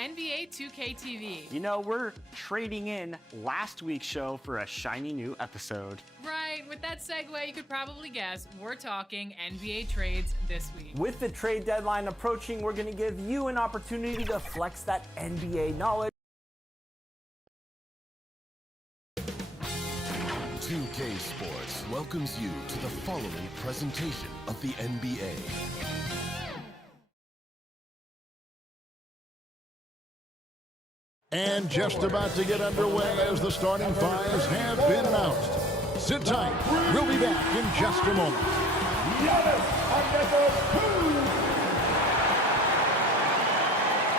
NBA 2K TV. You know, we're trading in last week's show for a shiny new episode. Right, with that segue, you could probably guess we're talking NBA trades this week. With the trade deadline approaching, we're going to give you an opportunity to flex that NBA knowledge. 2K Sports welcomes you to the following presentation of the NBA. And just about to get underway as the starting fives have been announced. Sit tight. We'll be back in just a moment.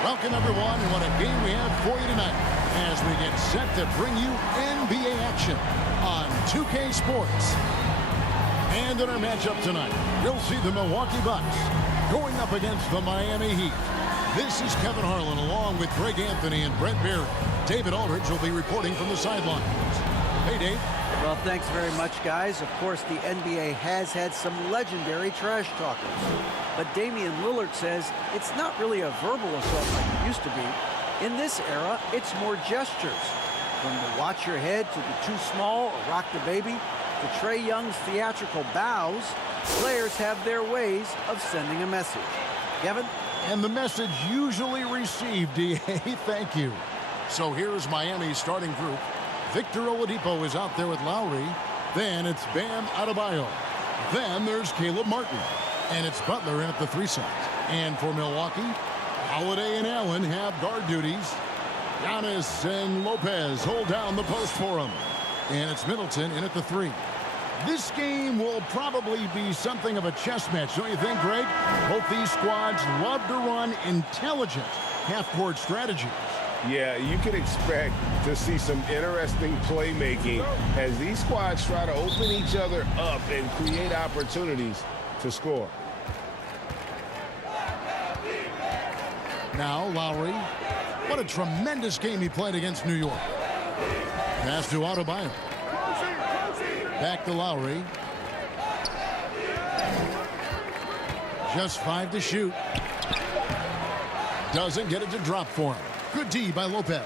Welcome, everyone, and what a game we have for you tonight as we get set to bring you NBA action on 2K Sports. And in our matchup tonight, you'll see the Milwaukee Bucks going up against the Miami Heat. This is Kevin Harlan along with Greg Anthony and Brent Berry. David Aldridge will be reporting from the sidelines. Hey, Dave. Well, thanks very much, guys. Of course, the NBA has had some legendary trash talkers. But Damian Lillard says it's not really a verbal assault like it used to be. In this era, it's more gestures. From the watch your head to the too small or rock the baby to Trae Young's theatrical bows, players have their ways of sending a message. Kevin? And the message usually received, DA. Thank you. So here's Miami's starting group. Victor Oladipo is out there with Lowry. Then it's Bam Adebayo. Then there's Caleb Martin. And it's Butler in at the 3 side. And for Milwaukee, Holiday and Allen have guard duties. Giannis and Lopez hold down the post for him. And it's Middleton in at the 3. This game will probably be something of a chess match, don't you think, Greg? Both these squads love to run intelligent half-court strategies. Yeah, you can expect to see some interesting playmaking as these squads try to open each other up and create opportunities to score. Now Lowry. What a tremendous game he played against New York. Pass to Adebayo. Back to Lowry. Just 5 to shoot. Doesn't get it to drop for him. Good D by Lopez.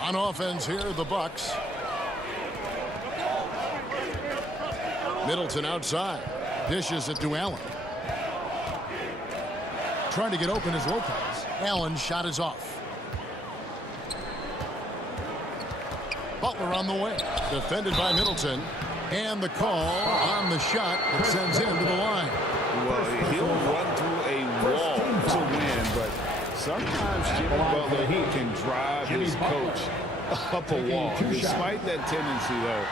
On offense here, the Bucks. Middleton outside. Dishes it to Allen. Trying to get open is Lopez. Allen's shot is off. Butler on the way. Defended by Middleton. And the call on the shot that sends him to the line. Well, he'll run through a wall to win, but sometimes Jimmy Butler, he can drive his coach up a wall. Despite that tendency, though,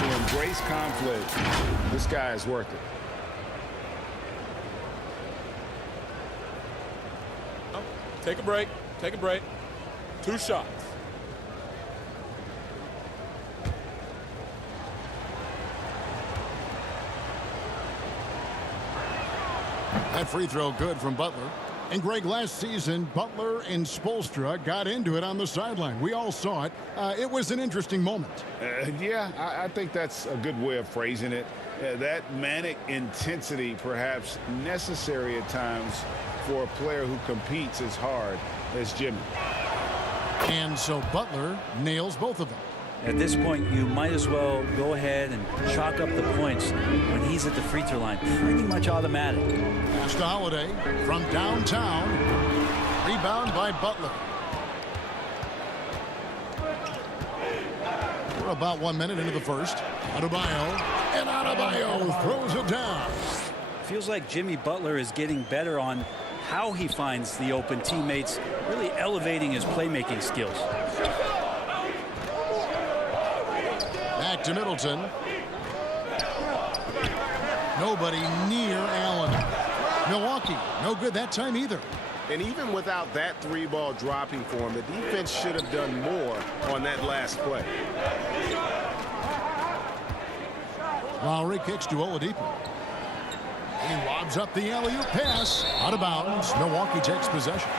to embrace conflict, this guy is worth it. Take a break. Take a break. 2 shots. That free throw good from Butler. And Greg, last season, Butler and Spoelstra got into it on the sideline. We all saw it. It was an interesting moment. Yeah, I think that's a good way of phrasing it. That manic intensity perhaps necessary at times for a player who competes as hard as Jimmy. And so Butler nails both of them. At this point, you might as well go ahead and chalk up the points when he's at the free throw line. Pretty much automatic. Pass to Holiday from downtown. Rebound by Butler. We're about 1 minute into the first. Adebayo. And Adebayo throws it down. Feels like Jimmy Butler is getting better on how he finds the open teammates, really elevating his playmaking skills. Back to Middleton. Nobody near Allen. Milwaukee, no good that time either. And even without that 3-ball dropping for him, the defense should have done more on that last play. Lowry kicks to Oladipo. He lobs up the alley-oop pass. Out of bounds. Milwaukee takes possession.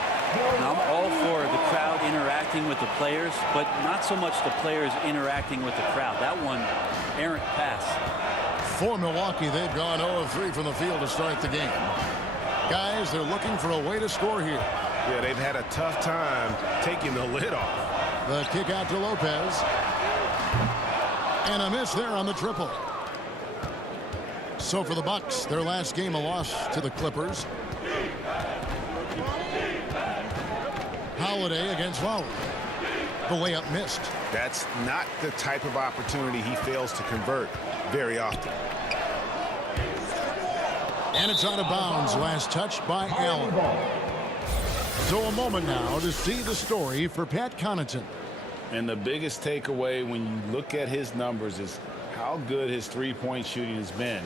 Now, I'm all for the crowd interacting with the players, but not so much the players interacting with the crowd. That one, errant pass. For Milwaukee, they've gone 0 of 3 from the field to start the game. Guys, they're looking for a way to score here. Yeah, they've had a tough time taking the lid off. The kick out to Lopez. And a miss there on the triple. So for the Bucks, their last game a loss to the Clippers. Holiday against Lowry. The layup missed. That's not the type of opportunity he fails to convert very often. And it's out of bounds. Last touch by Allen. So a moment now to see the story for Pat Connaughton. And the biggest takeaway when you look at his numbers is how good his three-point shooting has been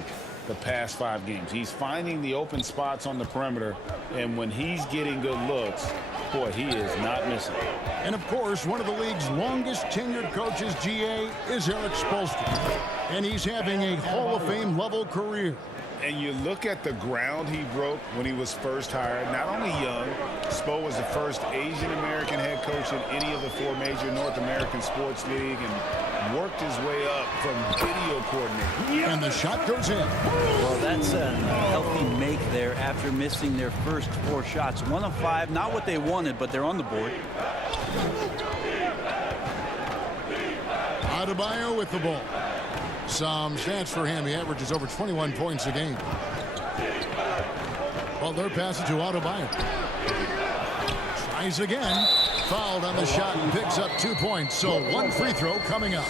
the past 5 games. He's finding the open spots on the perimeter, and when he's getting good looks, boy, he is not missing. And of course, one of the league's longest tenured coaches, GA, is Eric Spoelstra. And he's having a Hall of Fame level career. And you look at the ground he broke when he was first hired. Not only young, Spo was the first Asian-American head coach in any of the 4 major North American sports league and worked his way up from video coordinator. And the shot goes in. Well, that's a healthy make there after missing their first 4 shots. 1 of 5, not what they wanted, but they're on the board. Adebayo with the ball. Some stats for him. He averages over 21 points a game. Well, they're passing to Adebayo. Tries again. Fouled on the shot and picks up 2 points. So 1 free throw coming up.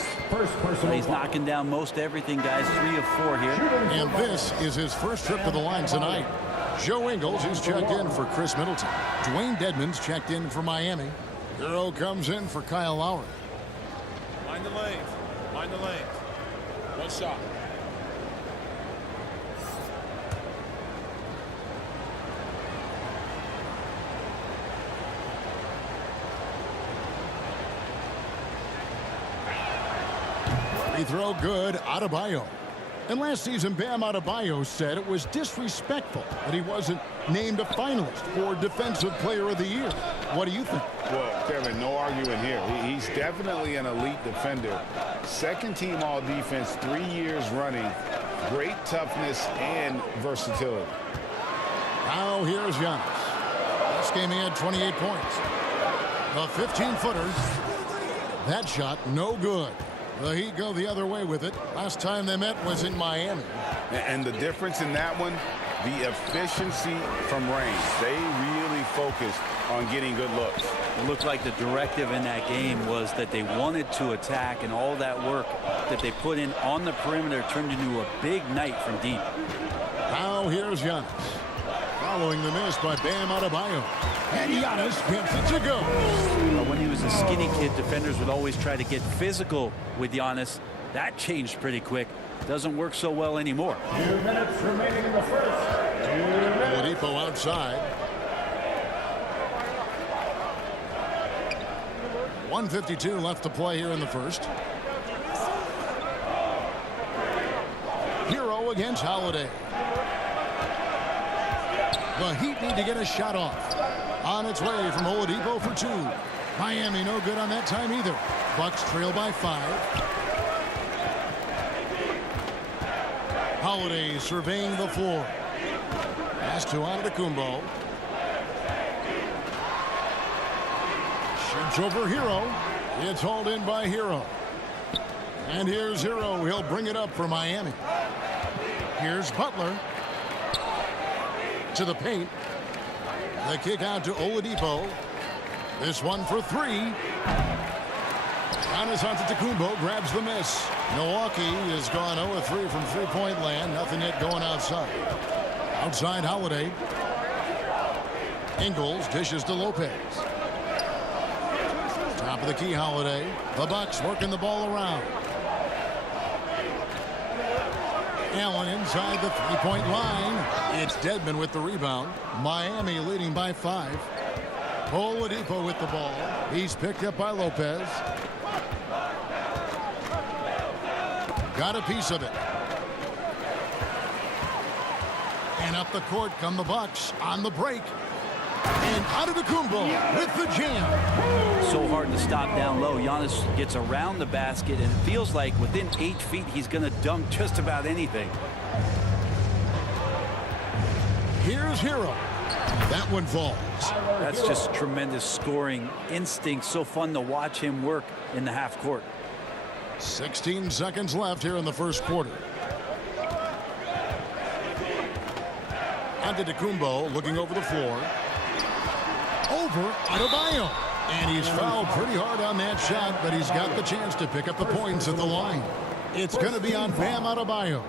He's knocking down most everything, guys. 3 of 4 here. And this is his first trip to the line tonight. Joe Ingles is checked in for Chris Middleton. Dwayne Dedmon's checked in for Miami. Hero comes in for Kyle Lowry. Mind the lanes. Mind the lanes. 1 shot. Free throw good, Adebayo. And last season, Bam Adebayo said it was disrespectful that he wasn't named a finalist for Defensive Player of the Year. What do you think? Well, Kevin, no argument here. He's definitely an elite defender. Second team all defense 3 years running. Great toughness and versatility. Now here's Giannis. This game he had 28 points. The 15-footer. That shot no good. The Heat go the other way with it. Last time they met was in Miami. And the difference in that one, the efficiency from range. They really focused on getting good looks. It looked like the directive in that game was that they wanted to attack, and all that work that they put in on the perimeter turned into a big night from deep. Now here's Giannis. Following the miss by Bam Adebayo. And Giannis gets it to go. When he was a skinny kid, defenders would always try to get physical with Giannis. That changed pretty quick. Doesn't work so well anymore. 2 minutes remaining in the first. Oladipo outside. 1:52 left to play here in the first. Hero against Holiday. The Heat need to get a shot off. On its way from Oladipo for 2. Miami no good on that time either. Bucks trail by 5. Holiday surveying the floor. Pass to Antetokounmpo. Shoots over Hero. It's hauled in by Hero. And here's Hero. He'll bring it up for Miami. Here's Butler. To the paint. The kick out to Oladipo. This one for 3. Giannis Antetokounmpo grabs the miss. Milwaukee has gone 0-3 from three-point land. Nothing yet going outside. Outside Holiday. Ingles dishes to Lopez. Top of the key, Holiday. The Bucks working the ball around. Allen inside the three-point line. It's Dedmon with the rebound. Miami leading by 5. Oladipo with the ball. He's picked up by Lopez. Got a piece of it. And up the court come the Bucks on the break. And Antetokounmpo with the jam. So hard to stop down low. Giannis gets around the basket, and it feels like within 8 feet he's going to dunk just about anything. Here's Hero. That one falls. That's just tremendous scoring instinct. So fun to watch him work in the half court. 16 seconds left here in the first quarter. Antetokounmpo looking over the floor. Over Adebayo. And he's fouled pretty hard on that shot, but he's got the chance to pick up the points at the line. It's going to be on Bam Adebayo.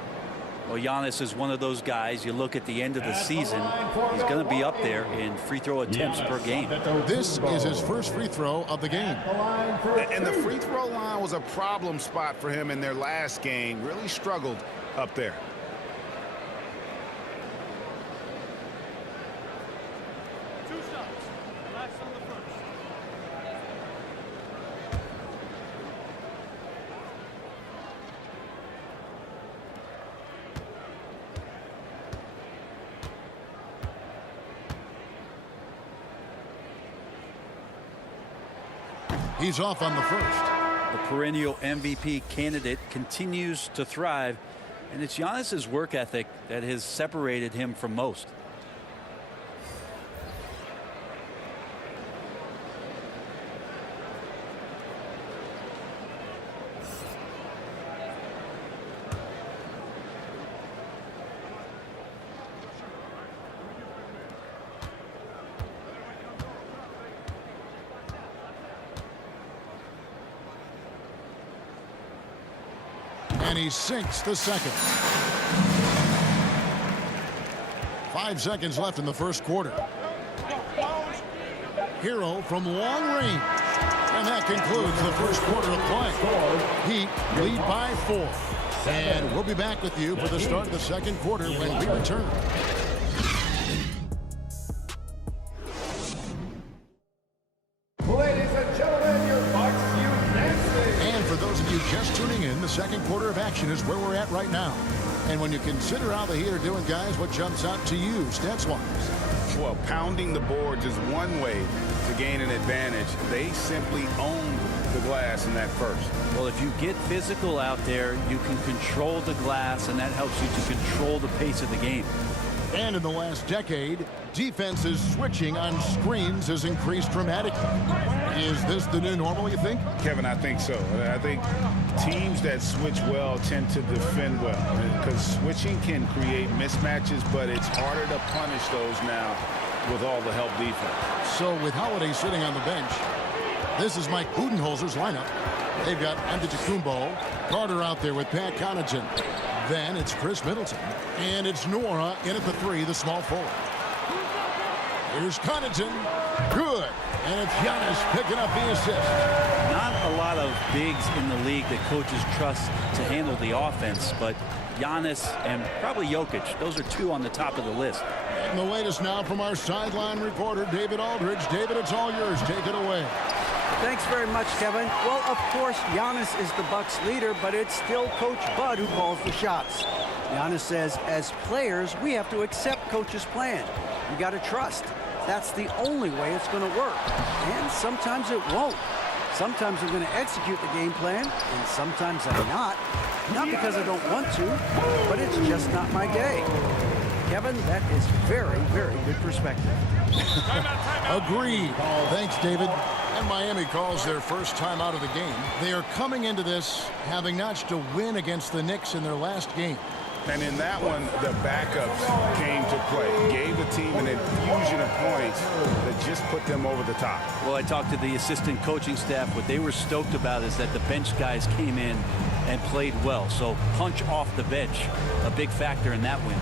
Well, Giannis is one of those guys. You look at the end of the season, he's going to be up there in free throw attempts per game. This is his first free throw of the game. And the free throw line was a problem spot for him in their last game. Really struggled up there. He's off on the first. The perennial MVP candidate continues to thrive, and it's Giannis's work ethic that has separated him from most. And he sinks the second. 5 seconds left in the first quarter. Hero from long range. And that concludes the first quarter of play. Heat lead by 4. And we'll be back with you for the start of the second quarter when we return. Just tuning in, the second quarter of action is where we're at right now. And when you consider how the Heat are doing, guys, what jumps out to you, stats-wise? Well, pounding the boards is one way to gain an advantage. They simply owned the glass in that first. Well, if you get physical out there, you can control the glass, and that helps you to control the pace of the game. And in the last decade, defenses switching on screens has increased dramatically. Is this the new normal, you think? Kevin, I think so. I think teams that switch well tend to defend well, because switching can create mismatches, but it's harder to punish those now with all the help defense. So with Holiday sitting on the bench, this is Mike Budenholzer's lineup. They've got Antetokounmpo, Carter out there with Pat Connaughton. Then it's Chris Middleton. And it's Nora in at the 3, the small forward. Here's Connaughton. Good. And it's Giannis picking up the assist. Not a lot of bigs in the league that coaches trust to handle the offense, but Giannis and probably Jokic, those are 2 on the top of the list. And the latest now from our sideline reporter, David Aldridge. David, it's all yours. Take it away. Thanks very much, Kevin. Well, of course, Giannis is the Bucks leader, but it's still Coach Bud who calls the shots. Giannis says, as players, we have to accept Coach's plan. You got to trust. That's the only way it's going to work. And sometimes it won't. Sometimes I'm going to execute the game plan, and sometimes I'm not. Not because I don't want to, but it's just not my day. Kevin, that is very, very good perspective. Agreed. Thanks, David. And Miami calls their first time out of the game. They are coming into this having notched a win against the Knicks in their last game. And in that one, the backups came to play. Gave the team an infusion of points that just put them over the top. Well, I talked to the assistant coaching staff. What they were stoked about is that the bench guys came in and played well. So punch off the bench, a big factor in that win.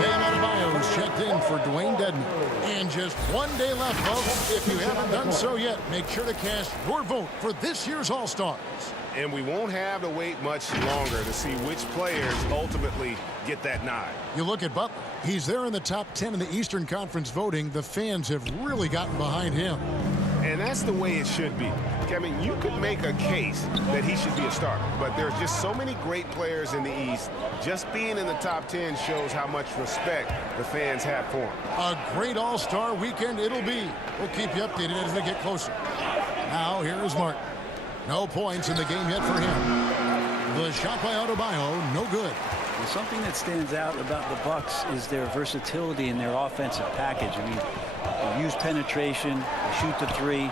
Bam Adebayo's checked in for Dwayne Dedman. And just 1 day left, folks. If you haven't done so yet, make sure to cast your vote for this year's All-Stars. And we won't have to wait much longer to see which players ultimately get that nod. You look at Butler. He's there in the top 10 in the Eastern Conference voting. The fans have really gotten behind him. And that's the way it should be. Kevin, you could make a case that he should be a starter, but there's just so many great players in the East. Just being in the top 10 shows how much respect the fans have for him. A great All-Star weekend it'll be. We'll keep you updated as we get closer. Now, here is Martin. No points in the game yet for him. The shot by Adebayo, no good. Well, something that stands out about the Bucks is their versatility in their offensive package. I mean, they use penetration, they shoot the three,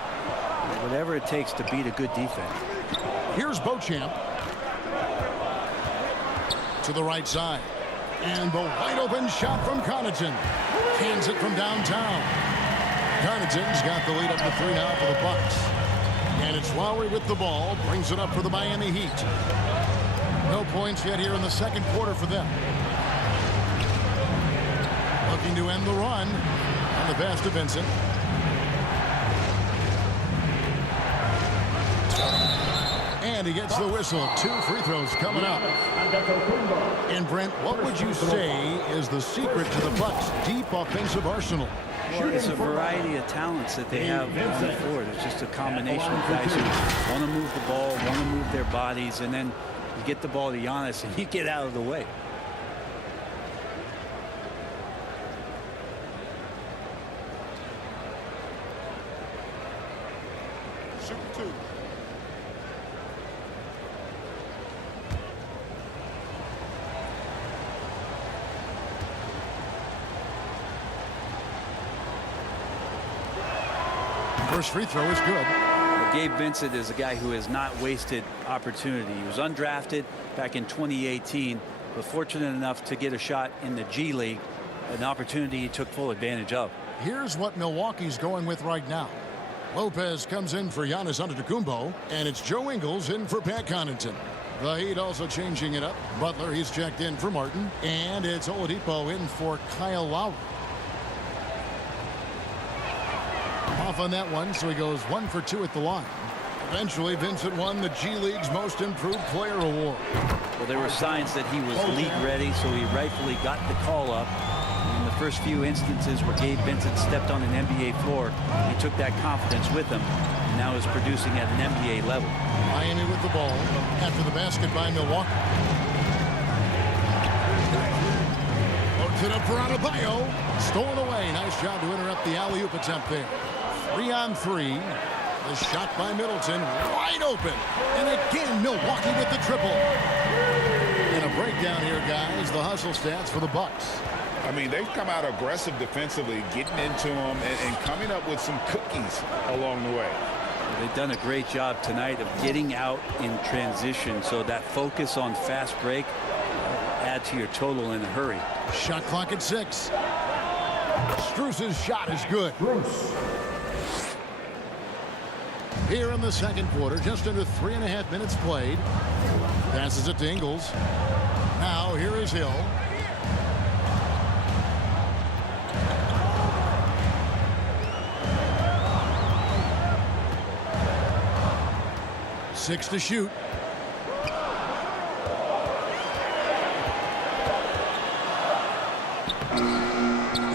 whatever it takes to beat a good defense. Here's Beauchamp. To the right side. And the wide open shot from Connaughton. Hands it from downtown. Connaughton's got the lead up to 3 now for the Bucks. And it's Lowry with the ball. Brings it up for the Miami Heat. No points yet here in the second quarter for them. Looking to end the run. On the pass to Vincent. And he gets the whistle. 2 free throws coming up. And Brent, what would you say is the secret to the Bucks' deep offensive arsenal? Well, it's a variety of talents that they have on the floor. It's just a combination of guys who want to move the ball, want to move their bodies, and then you get the ball to Giannis and you get out of the way. Shoot 2. First free throw is good. Well, Gabe Vincent is a guy who has not wasted opportunity. He was undrafted back in 2018, but fortunate enough to get a shot in the G League, an opportunity he took full advantage of. Here's what Milwaukee's going with right now. Lopez comes in for Giannis Antetokounmpo, and it's Joe Ingles in for Pat Connaughton. The Heat also changing it up. Butler, he's checked in for Martin, and it's Oladipo in for Kyle Lowry. Off on that one, so he goes 1 for 2 at the line. Eventually, Vincent won the G League's Most Improved Player Award. Well, there were signs that he was league ready, so he rightfully got the call up. In the first few instances where Gabe Vincent stepped on an NBA floor, he took that confidence with him, and now is producing at an NBA level. Miami with the ball after the basket by Milwaukee. Loads it up for Adebayo. Stolen away. Nice job to interrupt the alley-oop attempt there. 3 on 3. The shot by Middleton. Wide open. And again, Milwaukee with the triple. And a breakdown here, guys. The hustle stats for the Bucks. I mean, they've come out aggressive defensively, getting into them and coming up with some cookies along the way. They've done a great job tonight of getting out in transition, so that focus on fast break add to your total in a hurry. Shot clock at 6. Strus's shot is good. Here in the second quarter, just under 3.5 minutes played. Passes it to Ingles. Now here is Hill. Six to shoot.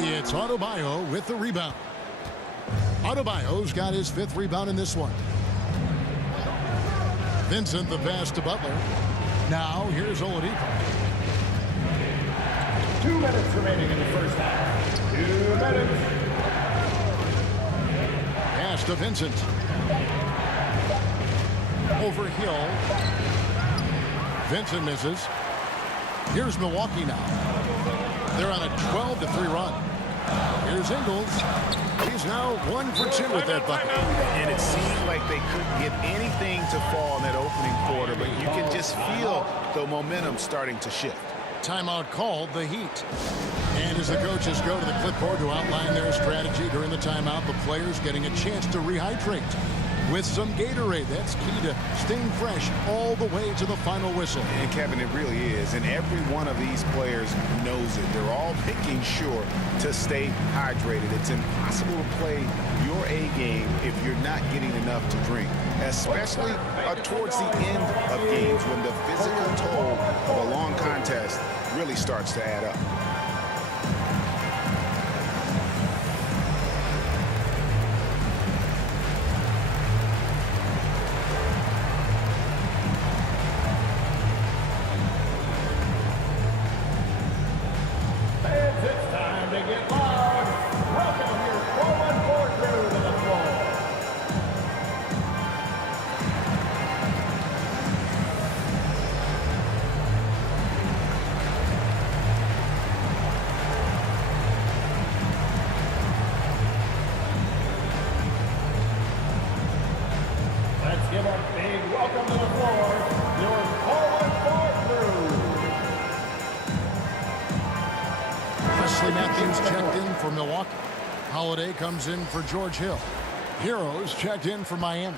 It's Adebayo with the rebound. Adebayo's got his 5th rebound in this one. Vincent the pass to Butler. Now here's Oladipo. 2 minutes remaining in the first half. 2 minutes. Pass to Vincent. Over Hill. Vincent misses. Here's Milwaukee now. They're on a 12-3 run. Here's Ingles. He's now 1 for 2 with that bucket. And it seemed like they couldn't get anything to fall in that opening quarter, but you can just feel the momentum starting to shift. Timeout called, the Heat. And as the coaches go to the clipboard to outline their strategy during the timeout, the players getting a chance to rehydrate. with some Gatorade. That's key to staying fresh all the way to the final whistle. And Kevin, it really is. And every one of these players knows it. They're all making sure to stay hydrated. It's impossible to play your A game if you're not getting enough to drink, especially towards the end of games when the physical toll of a long contest really starts to add up. It's time to get loud. Welcome your 414 crew to the floor. Let's give a big welcome to the floor, your 414 crew. Wesley Matthews checked in for Milwaukee. Holiday comes in for George Hill. Heroes checked in for Miami.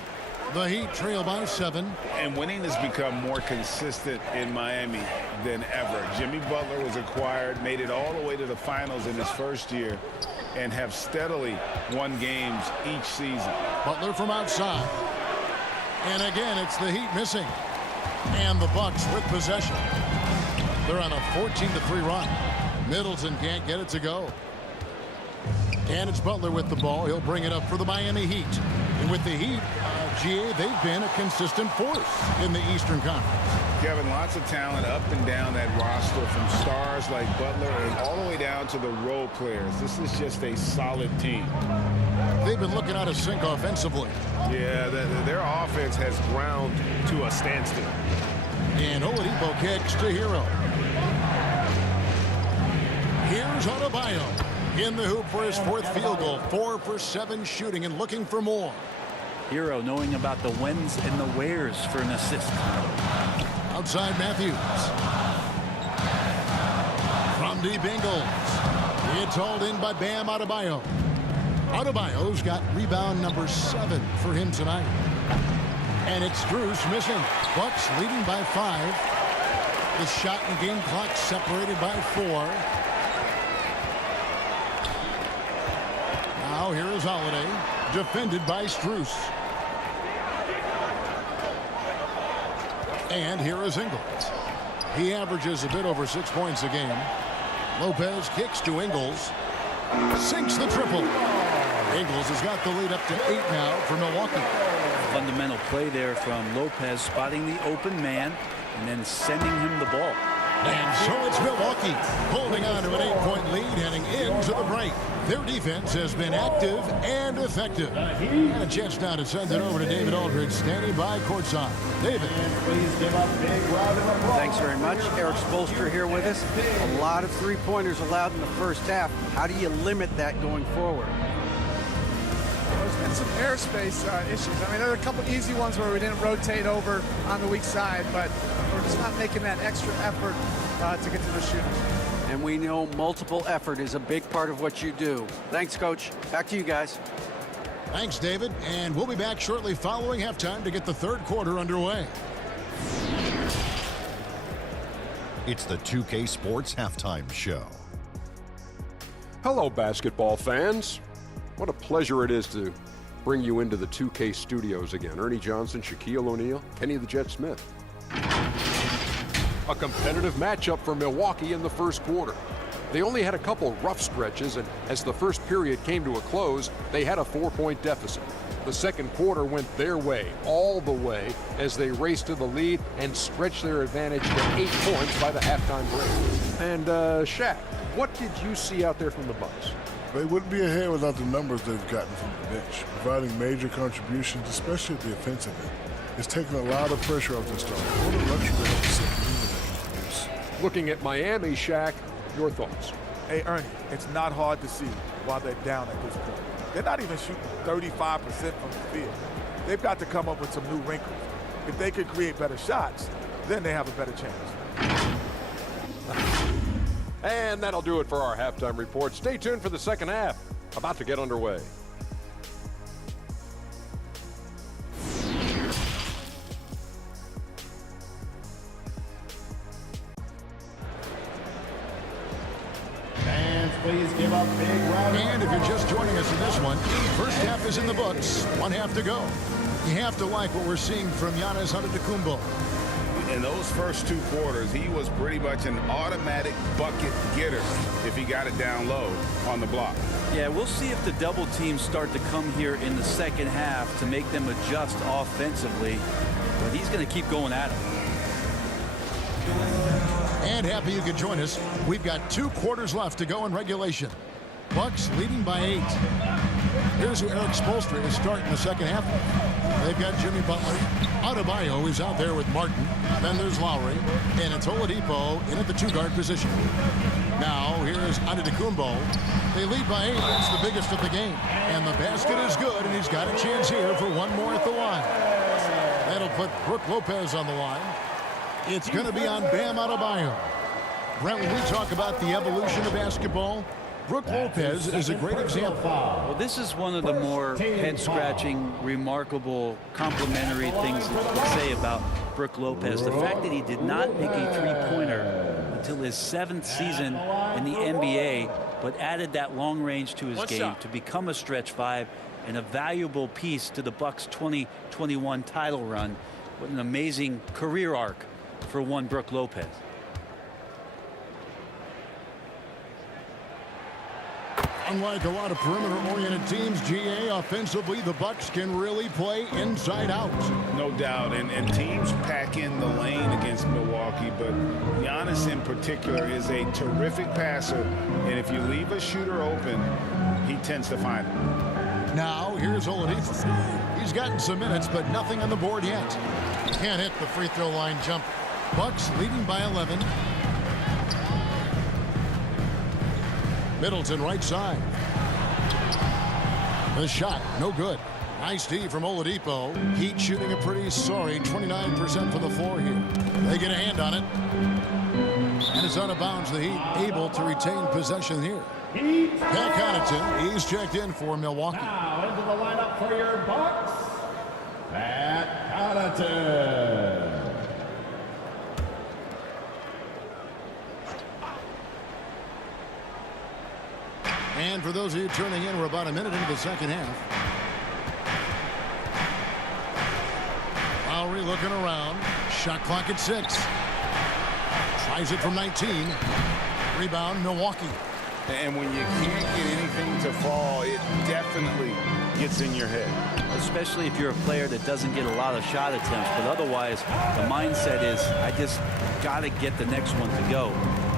The Heat trail by 7. And winning has become more consistent in Miami than ever. Jimmy Butler was acquired, made it all the way to the finals in his first year, and have steadily won games each season. Butler from outside. And again, it's the Heat missing. And the Bucks with possession. They're on a 14-3 run. Middleton can't get it to go. And it's Butler with the ball. He'll bring it up for the Miami Heat. And with the Heat, GA, they've been a consistent force in the Eastern Conference. Kevin, lots of talent up and down that roster, from stars like Butler and all the way down to the role players. This is just a solid team. They've been looking out of sync offensively. Yeah, their offense has ground to a standstill. And Oladipo kicks to Hero. Here's Adebayo in the hoop for his 4th field goal. 4 for 7 shooting and looking for more. Hero knowing about the whens and the wheres for an assist. Outside Matthews. From deep Ingles. It's hauled in by Bam Adebayo. Adebayo's got rebound number 7 for him tonight. And it's Strus missing. Bucks leading by 5. The shot and game clock separated by 4. Now here is Holiday, defended by Strus. And here is Ingles. He averages a bit over 6 points a game. Lopez kicks to Ingles. Sinks the triple. Ingles has got the lead up to 8 now for Milwaukee. Fundamental play there from Lopez, spotting the open man and then sending him the ball. And so it's Milwaukee holding on to an 8-point lead heading into the break. Their defense has been active and effective. And a chance now to send it over to David Aldridge, standing by courtside. David. Please give a big round of applause. Thanks very much. Eric Spoelstra here with us. A lot of three-pointers allowed in the first half. How do you limit that going forward? There's been some airspace issues. I mean, there are a couple easy ones where we didn't rotate over on the weak side, but we're just not making that extra effort to get to the shooters. And we know multiple effort is a big part of what you do. Thanks, Coach. Back to you guys. Thanks, David. And we'll be back shortly following halftime to get the 3rd quarter underway. It's the 2K Sports Halftime Show. Hello, basketball fans. What a pleasure it is to bring you into the 2K studios again. Ernie Johnson, Shaquille O'Neal, Kenny the Jet Smith. A competitive matchup for Milwaukee in the first quarter. They only had a couple rough stretches, and as the first period came to a close, they had a 4-point deficit. The second quarter went their way, all the way, as they raced to the lead and stretched their advantage to 8 points by the halftime break. And Shaq, what did you see out there from the Bucks? They wouldn't be ahead without the numbers they've gotten from the bench, providing major contributions, especially at the offensive end. It's taken a lot of pressure off the stars. What a luxury to have to sit in that produce. Looking at Miami, Shaq, your thoughts? Hey, Ernie, it's not hard to see why they're down at this point. They're not even shooting 35% from the field. They've got to come up with some new wrinkles. If they could create better shots, then they have a better chance. And that'll do it for our halftime report. Stay tuned for the second half. About to get underway. please give a big round. And if you're just joining us in this one, first half is in the books. One half to go. You have to like what we're seeing from Giannis Antetokounmpo. In those first 2 quarters, he was pretty much an automatic bucket getter if he got it down low on the block. Yeah, we'll see if the double teams start to come here in the second half to make them adjust offensively. But he's going to keep going at him. And happy you could join us. We've got 2 quarters left to go in regulation. Bucks leading by 8. Here's who Eric Spoelstra is starting the second half. They've got Jimmy Butler. Adebayo is out there with Martin. Then there's Lowry. And it's Oladipo in at the 2-guard position. Now here's Antetokounmpo. They lead by 8. That's the biggest of the game. And the basket is good, and he's got a chance here for one more at the line. That'll put Brook Lopez on the line. It's going to be on Bam Adebayo. Brent, when we talk about the evolution of basketball, Brook Lopez is a great example. Well, this is one of the more head-scratching, remarkable, complimentary things that you can say about Brook Lopez. The fact that he did not make a three-pointer until his 7th season in the NBA, but added that long range to his game to become a stretch 5 and a valuable piece to the Bucks' 2021 title run. What an amazing career arc for one Brook Lopez. Unlike a lot of perimeter-oriented teams, GA, offensively, the Bucks can really play inside out. No doubt, and teams pack in the lane against Milwaukee, but Giannis in particular is a terrific passer, and if you leave a shooter open, he tends to find it. Now, here's Oladipo. He's gotten some minutes, but nothing on the board yet. Can't hit the free throw line jump. Bucks leading by 11. Middleton right side. The shot, no good. Nice D from Oladipo. Heat shooting a pretty sorry 29% from the floor here. They get a hand on it. And it's out of bounds. The Heat able to retain possession here. Pat Connaughton, he's checked in for Milwaukee. Now into the lineup for your Bucks, Pat Connaughton. And for those of you turning in, we're about a minute into the second half. Lowry looking around. Shot clock at 6. Tries it from 19. Rebound, Milwaukee. And when you can't get anything to fall, it definitely gets in your head. Especially if you're a player that doesn't get a lot of shot attempts. But otherwise, the mindset is, I just got to get the next one to go.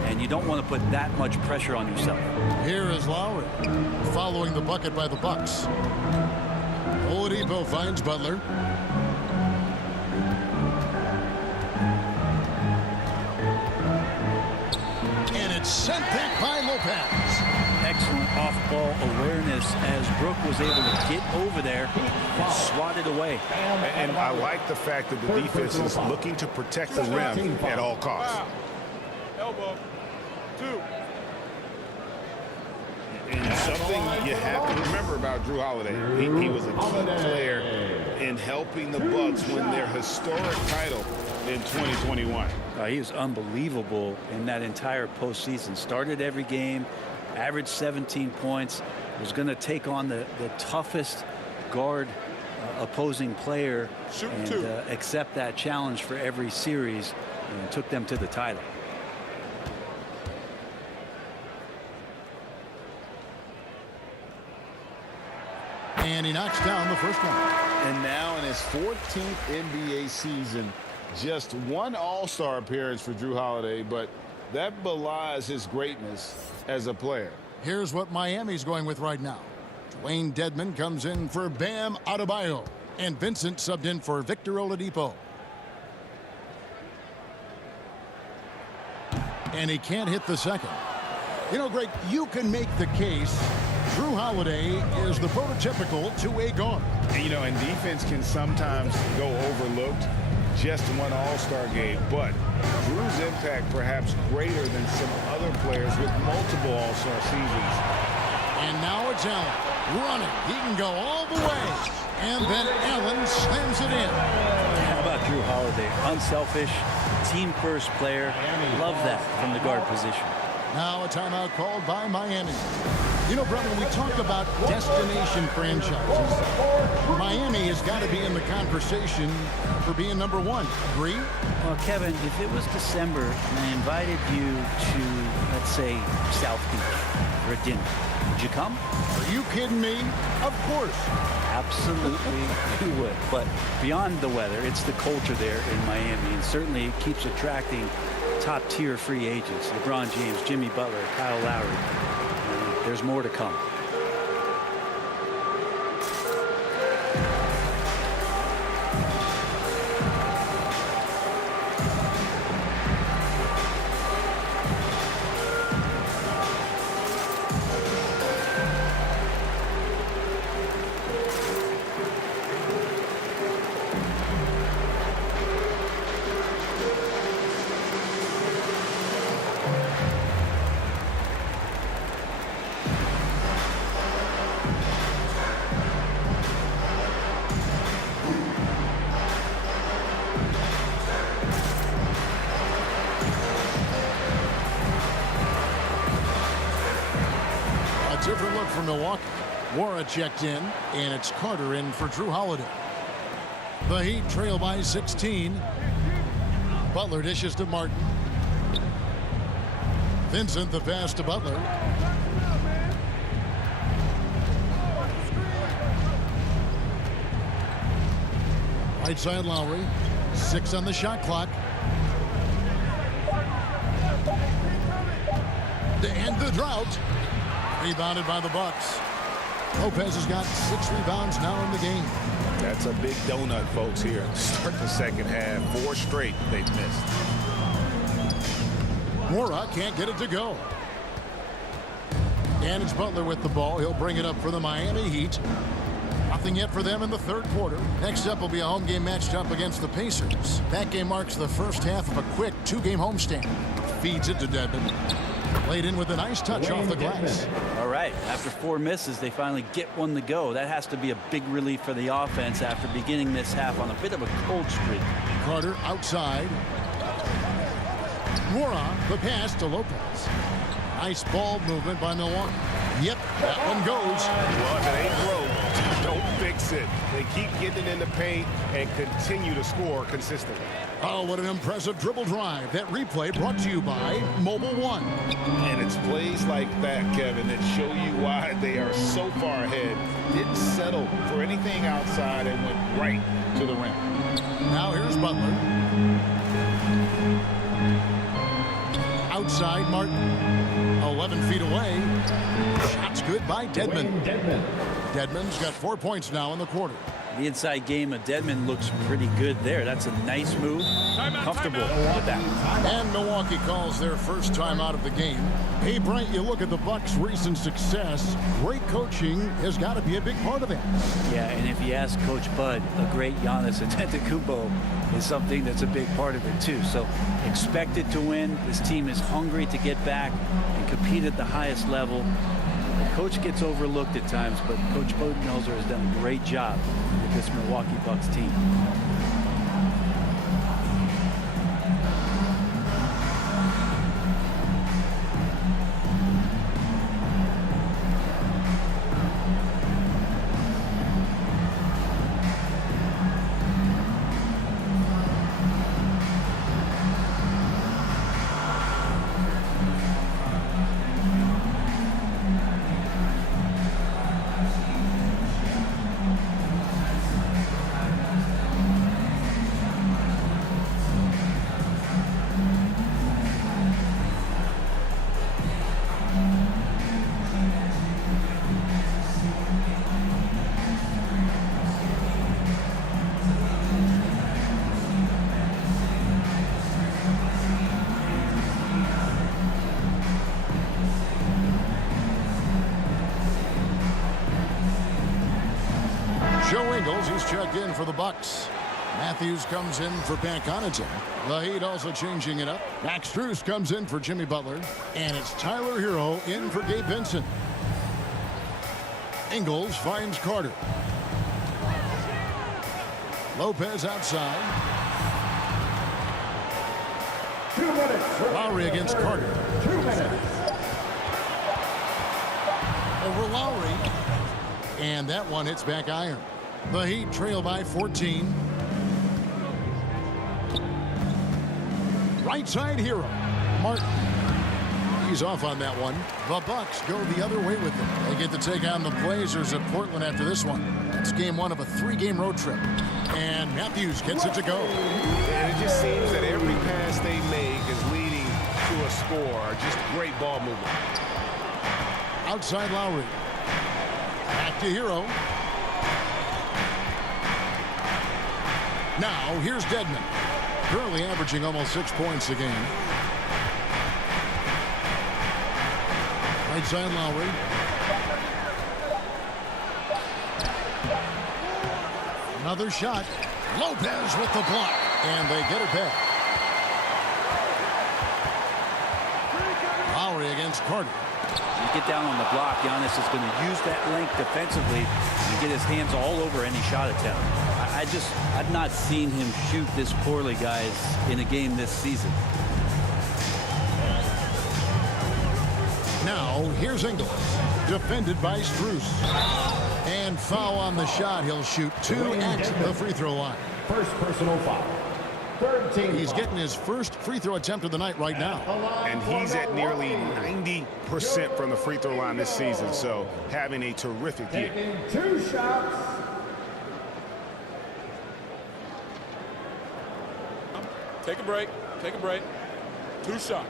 And you don't want to put that much pressure on yourself. Here is Lowry, following the bucket by the Bucks. Oladipo finds Butler. And it's sent back by Lopez. Excellent off-ball awareness as Brook was able to get over there and swat it away. And I like the fact that the defense is looking to protect the rim at all costs. Elbow. 2. And something you have to remember about Drew Holiday, he was a key player in helping the Bucks win their historic title in 2021. He was unbelievable in that entire postseason. Started every game, averaged 17 points, was going to take on the toughest guard opposing player and accept that challenge for every series, and took them to the title. And he knocks down the first one. And now in his 14th NBA season, just one All-Star appearance for Drew Holiday, but that belies his greatness as a player. Here's what Miami's going with right now. Dwayne Dedmon comes in for Bam Adebayo. And Vincent subbed in for Victor Oladipo. And he can't hit the second. You know, Greg, you can make the case Drew Holiday is the prototypical two-way guard. And, you know, and defense can sometimes go overlooked. Just one All-Star game, but Drew's impact perhaps greater than some other players with multiple All-Star seasons. And now it's Allen running. He can go all the way. And then Allen slams it in. How about Drew Holiday? Unselfish, team-first player. Love that from the guard position. Now a timeout called by Miami. You know, brother, we talk about destination franchises. Miami has got to be in the conversation for being number one. Agree? Well, Kevin, if it was December and I invited you to, let's say, South Beach for a dinner, would you come? Are you kidding me? Of course. Absolutely, you would. But beyond the weather, it's the culture there in Miami, and certainly it keeps attracting top-tier free agents. LeBron James, Jimmy Butler, Kyle Lowry. There's more to come. Different look for Milwaukee. Wara checked in, and it's Carter in for Drew Holiday. The Heat trail by 16. Butler dishes to Martin. Vincent the pass to Butler. Right side Lowry. 6 on the shot clock. To end the drought. Rebounded by the Bucks. Lopez has got 6 rebounds now in the game. That's a big donut, folks, here. Start the second half. 4 straight they've missed. Mora can't get it to go. And it's Butler with the ball. He'll bring it up for the Miami Heat. Nothing yet for them in the third quarter. Next up will be a home game matched up against the Pacers. That game marks the first half of a quick 2-game homestand. Feeds it to Dedmon. Played in with a nice touch off the glass. All right, after 4 misses, they finally get one to go. That has to be a big relief for the offense after beginning this half on a bit of a cold streak. Carter outside. Mora, the pass to Lopez. Nice ball movement by Milwaukee. Yep, that one goes. Well, if it ain't broke, don't fix it. They keep getting it in the paint and continue to score consistently. Oh, what an impressive dribble drive. That replay brought to you by Mobile One. And it's plays like that, Kevin, that show you why they are so far ahead. Didn't settle for anything outside and went right to the rim. Now here's Butler. Outside Martin. 11 feet away. Shots good by Dedmon. Dedmon's got 4 points now in the quarter. The inside game of Dedmon looks pretty good there. That's a nice move. Comfortable with that. And Milwaukee calls their first time out of the game. Hey, Brent, you look at the Bucks' recent success. Great coaching has got to be a big part of that. Yeah, and if you ask Coach Bud, a great Giannis Antetokounmpo is something that's a big part of it too. So expected to win. This team is hungry to get back and compete at the highest level. The coach gets overlooked at times, but Coach Budenholzer has done a great job with this Milwaukee Bucks team. He's checked in for the Bucks. Matthews comes in for Pat Connaughton. The Heat also changing it up. Max Strus comes in for Jimmy Butler. And it's Tyler Hero in for Gabe Vincent. Ingles finds Carter. Lopez outside. 2 minutes. Lowry against Carter. 2 minutes. Lowry. And that one hits back iron. The Heat trail by 14. Right side hero, Martin. He's off on that one. The Bucks go the other way with them. They get to take on the Blazers at Portland after this one. It's game one of a 3-game road trip. And Matthews gets it to go. And it just seems that every pass they make is leading to a score. Just great ball movement. Outside Lowry. Back to Hero. Now here's Dedmon. Currently averaging almost 6 points a game. Right side Lowry. Another shot. Lopez with the block. And they get it back. Lowry against Carter. You get down on the block, Giannis is going to use that length defensively and get his hands all over any shot attempt. I've not seen him shoot this poorly, guys, in a game this season. Now, here's Ingles, defended by Strus. And foul on the shot. He'll shoot 2 at the free throw line. First personal foul. Third team. He's getting his first free throw attempt of the night right now. And he's at nearly 90% from the free throw line this season, so having a terrific year. Taking 2 shots. Take a break. Take a break. 2 shots.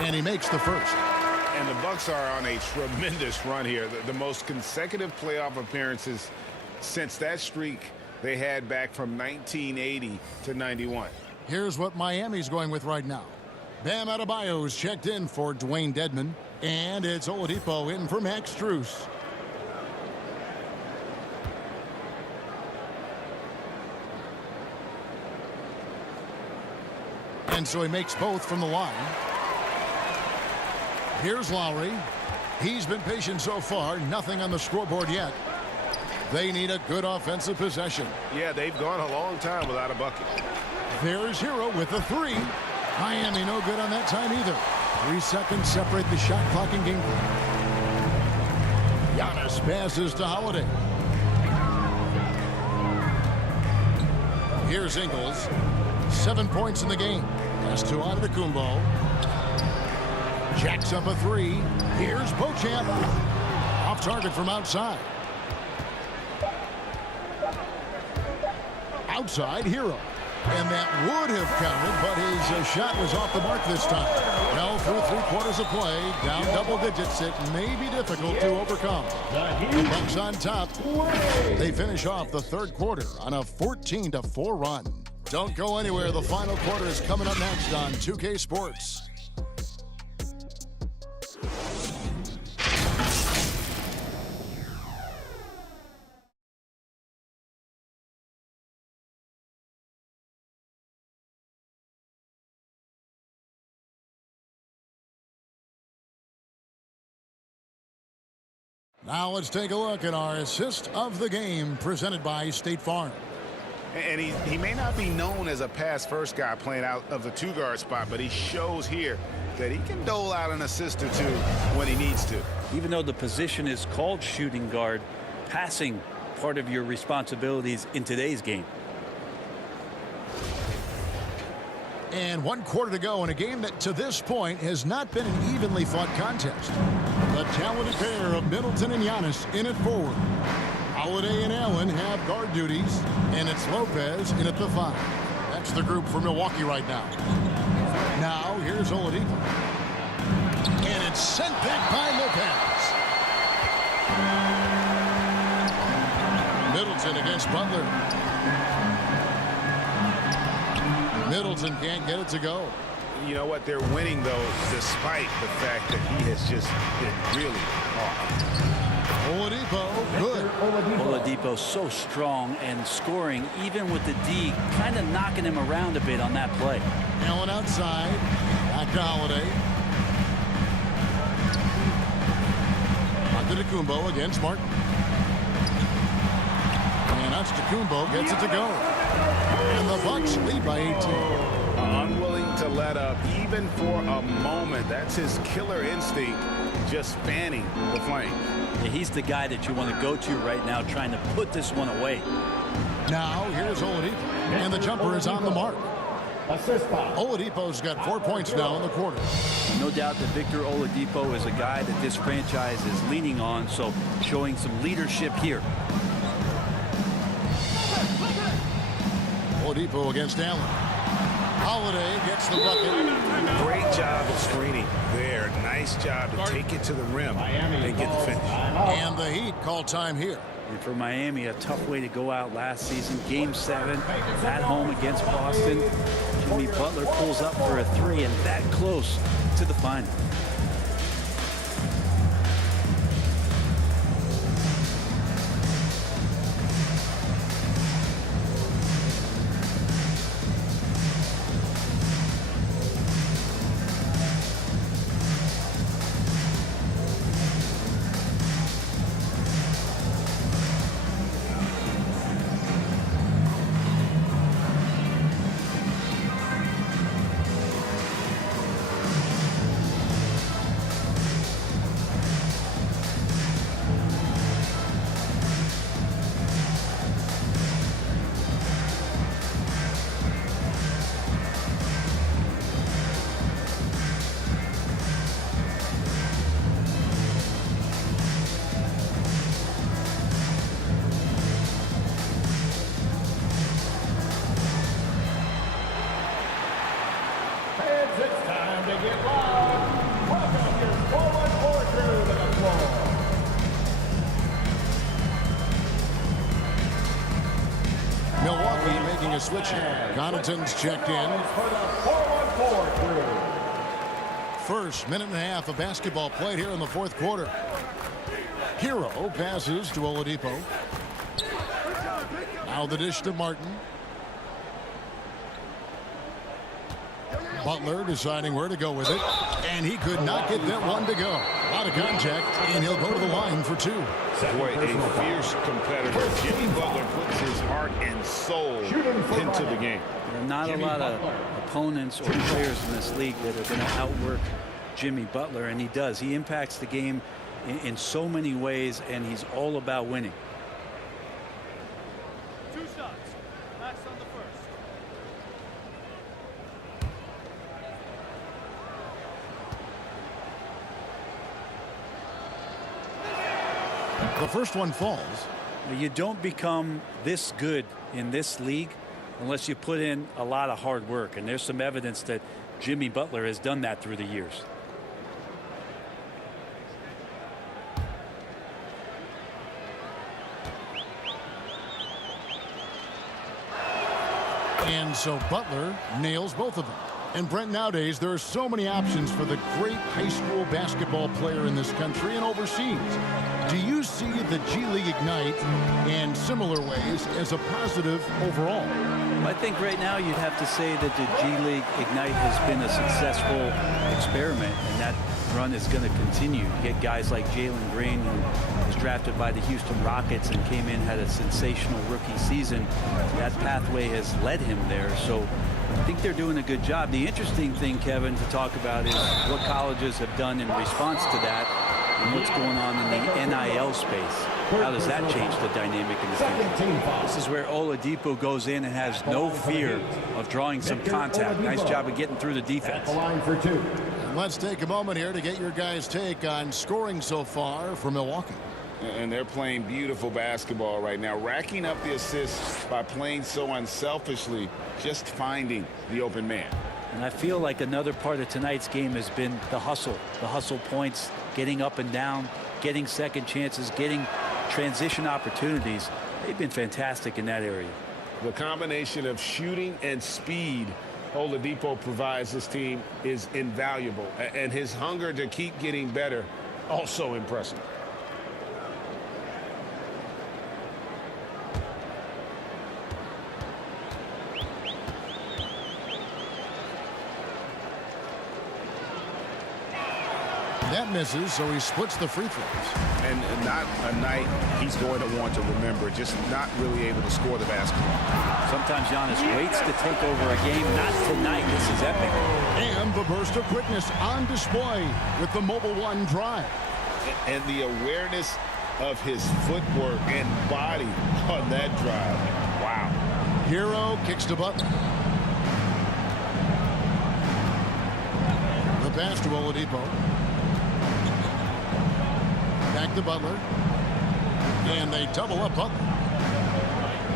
And he makes the first. And the Bucks are on a tremendous run here. The most consecutive playoff appearances since that streak they had back from 1980 to 91. Here's what Miami's going with right now. Bam Adebayo's checked in for Dwayne Dedmon. And it's Oladipo in for Max Strus. And so he makes both from the line. Here's Lowry. He's been patient so far. Nothing on the scoreboard yet. They need a good offensive possession. Yeah, they've gone a long time without a bucket. There's Hero with the 3. Miami no good on that time either. 3 seconds separate the shot clock and game clock. Giannis passes to Holiday. Here's Ingles. 7 points in the game. Pass to Antetokounmpo. Jacks up a 3. Here's Beauchamp. Off target from outside. Outside Hero. And that would have counted, but his shot was off the mark this time. Now through 3/4 of play, down double digits, it may be difficult to overcome. The Bucks on top. They finish off the third quarter on a 14-4 run. Don't go anywhere. The final quarter is coming up next on 2K Sports. Now let's take a look at our assist of the game presented by State Farm. And he may not be known as a pass-first guy playing out of the 2-guard spot, but he shows here that he can dole out an assist or 2 when he needs to. Even though the position is called shooting guard, passing part of your responsibilities in today's game. And 1 quarter to go in a game that to this point has not been an evenly fought contest. The talented pair of Middleton and Giannis in at forward. Holiday and Allen have guard duties, and it's Lopez in at the 5. That's the group for Milwaukee right now. Now here's Oladipo. And it's sent back by Lopez. Middleton against Butler. Middleton can't get it to go. You know what? They're winning, though, despite the fact that he has just been really off. Oladipo, good. Oladipo so strong and scoring, even with the D, kind of knocking him around a bit on that play. Allen outside. Back to Holiday. Antetokounmpo against Martin. Antetokounmpo gets it to go. And the Bucks lead by 18. Unwilling to let up even for a moment. That's his killer instinct, just fanning the flames. Yeah, he's the guy that you want to go to right now, trying to put this one away. Now here's Oladipo, and the jumper is on the mark. Assist by. Oladipo's got 4 points now in the quarter. No doubt that Victor Oladipo is a guy that this franchise is leaning on, so showing some leadership here. Oladipo against Allen. Holiday gets the bucket. Great job of screening there. Nice job to take it to the rim and get the finish. And the Heat call time here. And for Miami, a tough way to go out last season. Game 7 at home against Boston. Jimmy Butler pulls up for a 3 and that close to the final. It's time to get loud. Welcome your forward court crew to the floor. Milwaukee making a switch here. Connaughton's checked in. For the 4-on-4 crew. First minute and a half of basketball played here in the fourth quarter. Hero passes to Oladipo. Now the dish to Martin. Butler deciding where to go with it. And he could not get that one to go. A lot of contact, and he'll go to the line for 2. Boy, a fierce competitor. Jimmy Butler puts his heart and soul into the game. There are not a lot of opponents or players in this league that are going to outwork Jimmy Butler, and he does. He impacts the game in so many ways, and he's all about winning. 2 shots. Last on the first. The first one falls. You don't become this good in this league unless you put in a lot of hard work, and there's some evidence that Jimmy Butler has done that through the years. And so Butler nails both of them. And Brent, nowadays there are so many options for the great high school basketball player in this country and overseas. Do you see the G League Ignite in similar ways as a positive overall? I think right now you'd have to say that the G League Ignite has been a successful experiment, and that run is going to continue. You get guys like Jalen Green, who was drafted by the Houston Rockets and came in, had a sensational rookie season. That pathway has led him there, so I think they're doing a good job. The interesting thing, Kevin, to talk about is what colleges have done in response to that and what's going on in the NIL space. How does that change the dynamic in the future? This is where Oladipo goes in and has no fear of drawing some contact. Nice job of getting through the defense. And let's take a moment here to get your guys' take on scoring so far for Milwaukee. And they're playing beautiful basketball right now, racking up the assists by playing so unselfishly, just finding the open man. And I feel like another part of tonight's game has been the hustle points, getting up and down, getting second chances, getting transition opportunities. They've been fantastic in that area. The combination of shooting and speed Oladipo provides this team is invaluable, and his hunger to keep getting better also impressive. That misses, so he splits the free throws. And not a night he's going to want to remember, just not really able to score the basketball. Sometimes Giannis waits to take over a game. Not tonight. This is epic. And the burst of quickness on display with the Mobile One drive. And the awareness of his footwork and body on that drive. Wow. Hero kicks to Butler. The pass to Oladipo. Back to Butler. And they double up Butler.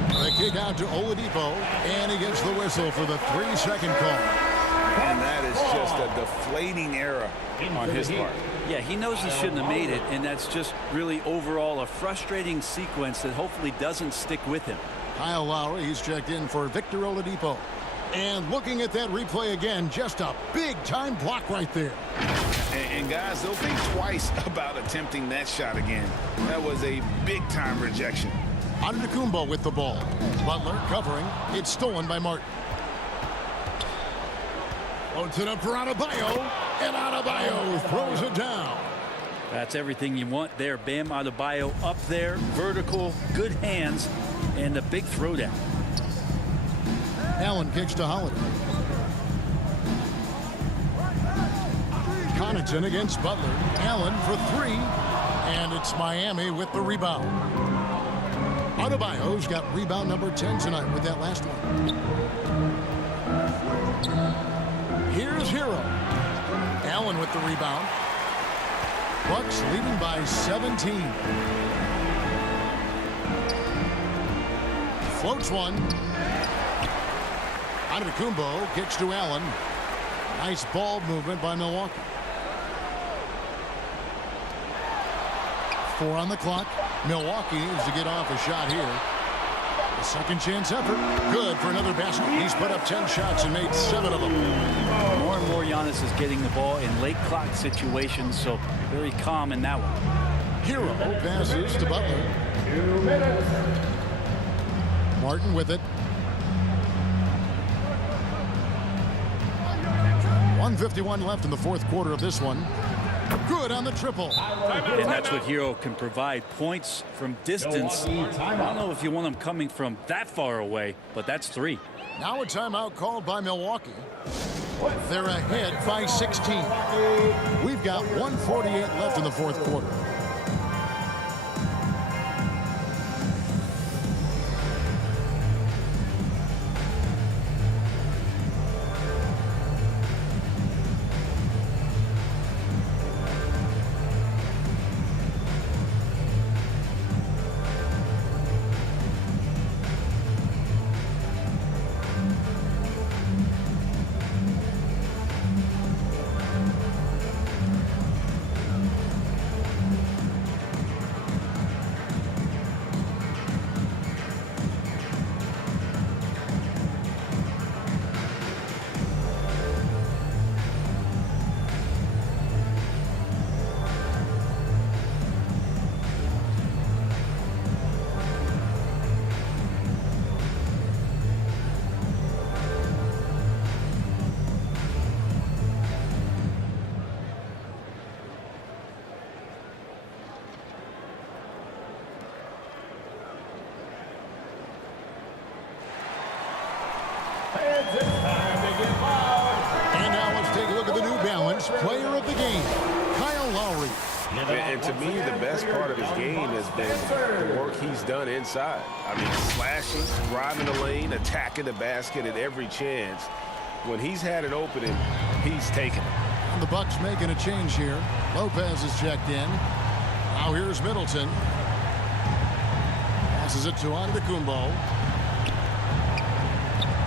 The kick out to Oladipo. And he gets the whistle for the 3-second call. And that is just a deflating error on his part. Yeah, he knows he shouldn't have made it, and that's just really overall a frustrating sequence that hopefully doesn't stick with him. Kyle Lowry, he's checked in for Victor Oladipo. And looking at that replay again, just a big-time block right there. And guys, they'll think twice about attempting that shot again. That was a big-time rejection. Antetokounmpo with the ball. Butler covering. It's stolen by Martin. Loads it up for Adebayo, and Adebayo throws it down. That's everything you want there. Bam Adebayo up there, vertical, good hands, and a big throwdown. Allen kicks to Holiday. Connaughton against Butler. Allen for 3, and it's Miami with the rebound. Adebayo's got rebound number 10 tonight with that last one. Here's Hero. Allen with the rebound. Bucks leading by 17. Floats one. Antetokounmpo kicks to Allen. Nice ball movement by Milwaukee. 4 on the clock. Milwaukee is to get off a shot here. A second chance effort. Good for another basket. He's put up 10 shots and made 7 of them. More and more Giannis is getting the ball in late clock situations, so very calm in that one. Hero passes to Butler. 2 minutes. Martin with it. 1:51 left in the fourth quarter of this one. Good on the triple. And that's what Hero can provide. Points from distance. I don't know if you want them coming from that far away, but that's 3. Now a timeout called by Milwaukee. They're ahead by 16. We've got 1:48 left in the fourth quarter. And now let's take a look at the New Balance player of the game, Kyle Lowry. And to me, the best part of his game has been the work he's done inside. I mean, slashing, driving the lane, attacking the basket at every chance. When he's had an opening, he's taken it. And the Bucks making a change here. Lopez is checked in. Now here's Middleton. Passes it to Antetokounmpo.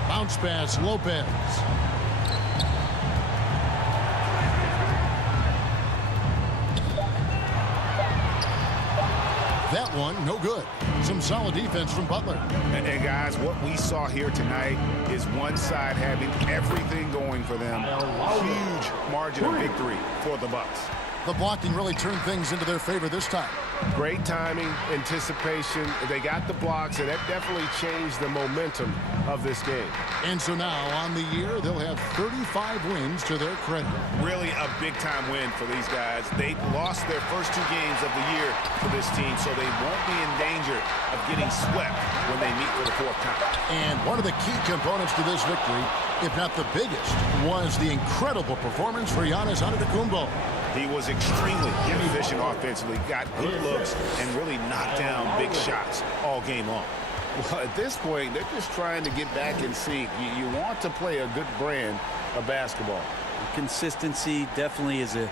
Bounce pass, Lopez. That one, no good. Some solid defense from Butler. And guys, what we saw here tonight is one side having everything going for them. Huge margin of victory for the Bucks. The blocking really turned things into their favor this time. Great timing, anticipation. They got the blocks, and that definitely changed the momentum of this game. And so now on the year, they'll have 35 wins to their credit. Really a big-time win for these guys. They lost their first 2 games of the year for this team, so they won't be in danger of getting swept when they meet for the 4th time. And one of the key components to this victory, if not the biggest, was the incredible performance for Giannis Antetokounmpo. He was extremely efficient offensively, got good looks, and really knocked down big shots all game long. Well, at this point, they're just trying to get back in sync. You want to play a good brand of basketball. Consistency definitely is a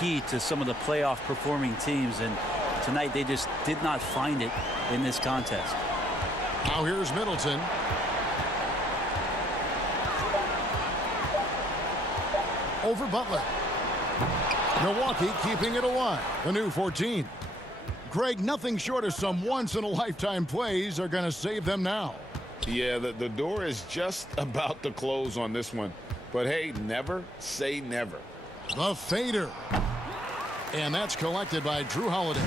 key to some of the playoff performing teams, and tonight they just did not find it in this contest. Now here's Middleton. Over Butler. Milwaukee keeping it alive. A new 14. Greg, nothing short of some once-in-a-lifetime plays are going to save them now. Yeah, the door is just about to close on this one. But hey, never say never. The fader. And that's collected by Drew Holiday.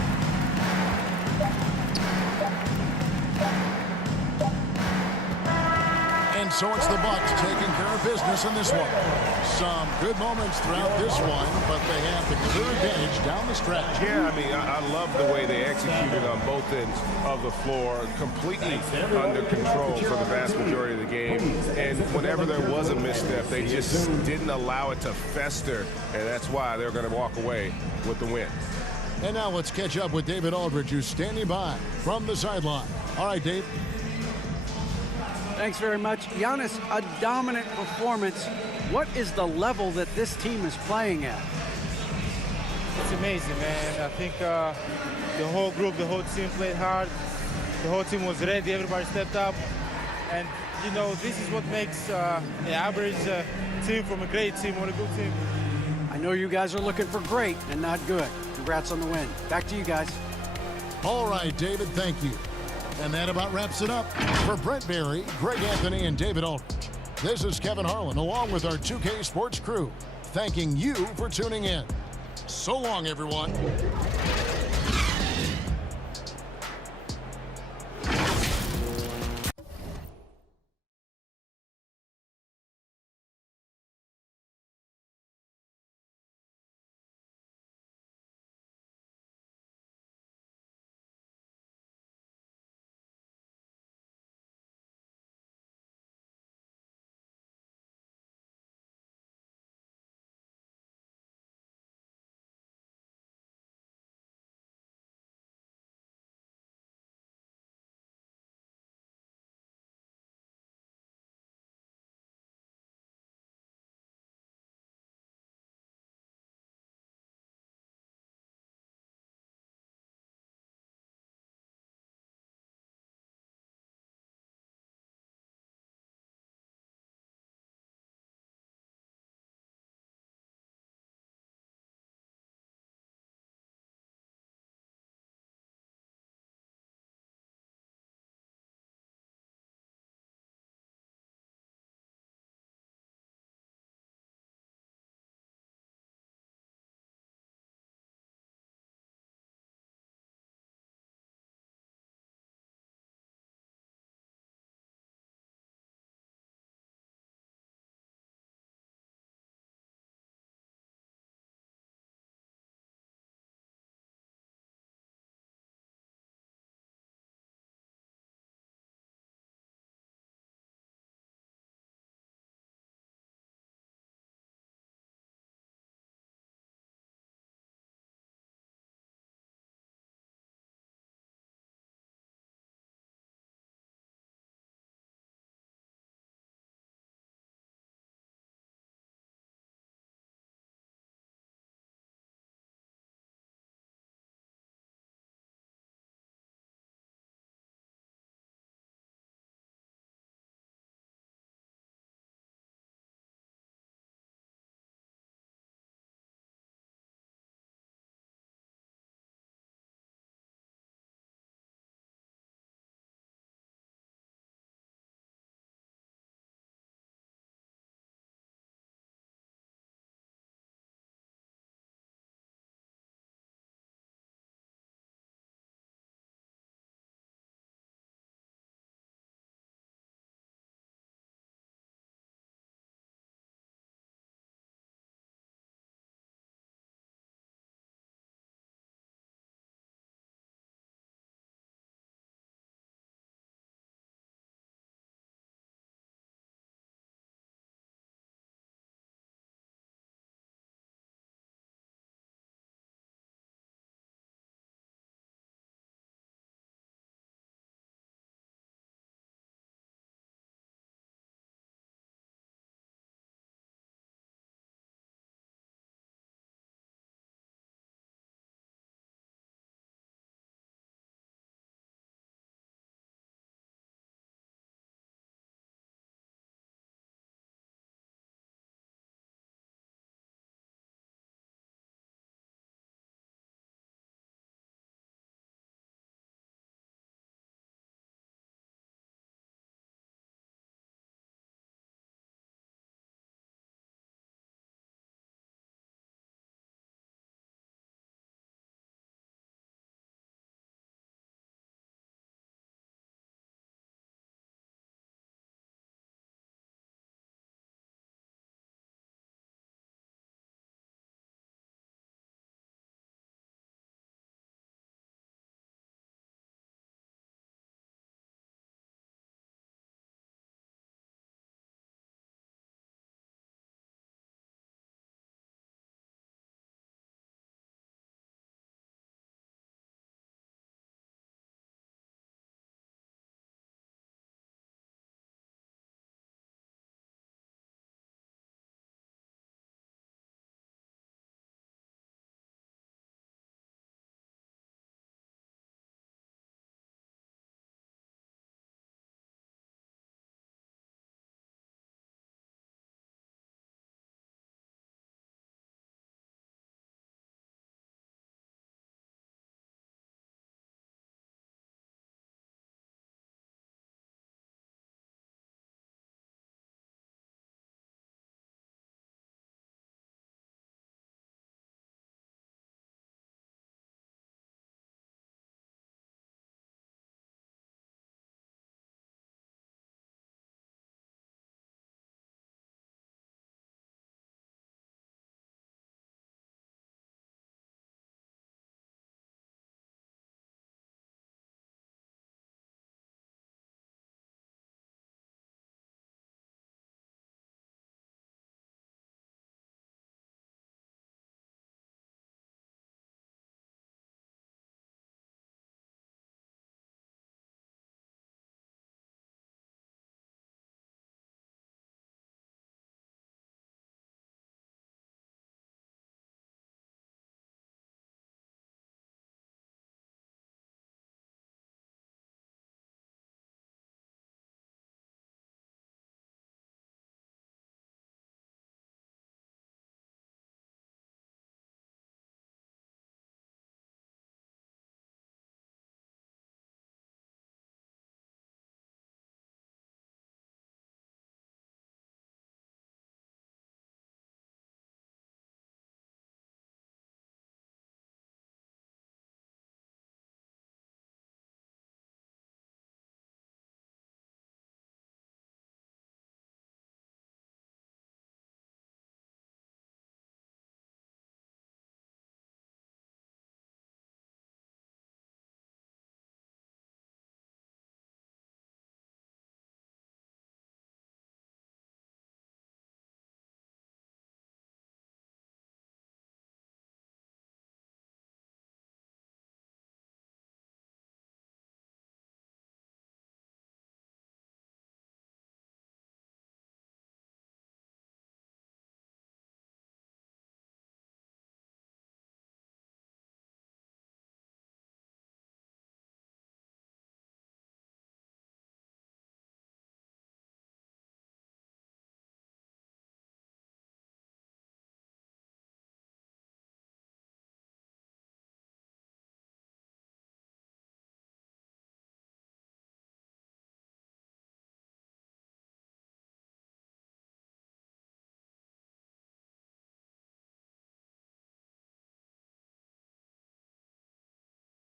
And so it's the Bucks taking care of business in this one. Some good moments throughout this one, but they have the clear advantage down the stretch. Yeah, I mean, I love the way they executed on both ends of the floor, completely under control for the vast majority of the game. And whenever there was a misstep, they just didn't allow it to fester, and that's why they're going to walk away with the win. And now let's catch up with David Aldridge, who's standing by from the sideline. All right, Dave. Thanks very much. Giannis, a dominant performance. What is the level that this team is playing at? It's amazing, man. I think the whole group, the whole team played hard. The whole team was ready. Everybody stepped up. And, you know, this is what makes an average team from a great team or a good team. I know you guys are looking for great and not good. Congrats on the win. Back to you guys. All right, David, thank you. And that about wraps it up. For Brent Barry, Greg Anthony, and David Aldridge, this is Kevin Harlan, along with our 2K Sports crew, thanking you for tuning in. So long, everyone.